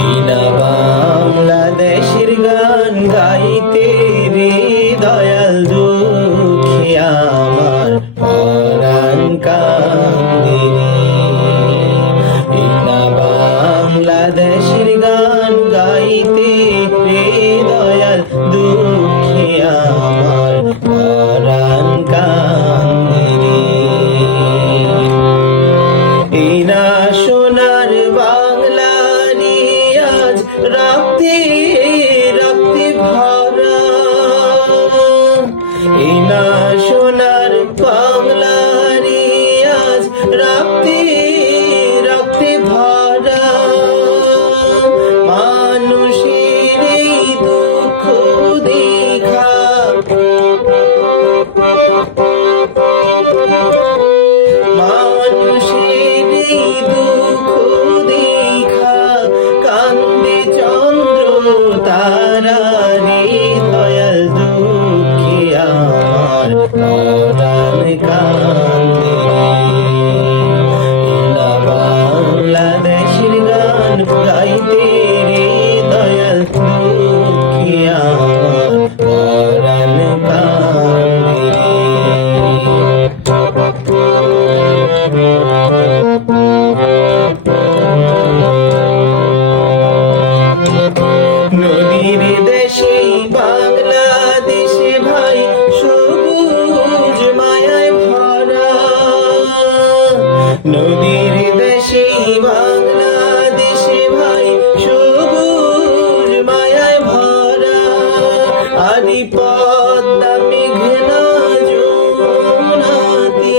এই না বাংলাদেশের গান গাইতে রে দয়াল দুঃখী আমার পরাণ কান্দে রে। এই না বাংলাদেশের গান গাইতে রে দয়াল দুঃখী আমার পরাণ কান্দে রে। এই না সোনার বাংলা আজ রাখতে রাখতে ভরা, এই না সোনার বাংলা আজ রাখতে রাখতে ভরা। মানুষের এই দুঃখ দেখা, মানুষের এই দুঃখ দেখা কান্দে চন্দ্র তারা রে দয়াল দুঃখী আমার পরাণ কান্দে রে। বাংলাদেশের গান গাইতে রে দয়াল দুঃখী আমার পরাণ কান্দে রে। নদীর দেশে বাংলাদেশে ভাই সবুজ মায়ায় ভরা, নদীর দেশে বাংলাদেশে ভাই সবুজ মায়ায় ভরা। আদি পদ্মা মেঘনা যমুনাতে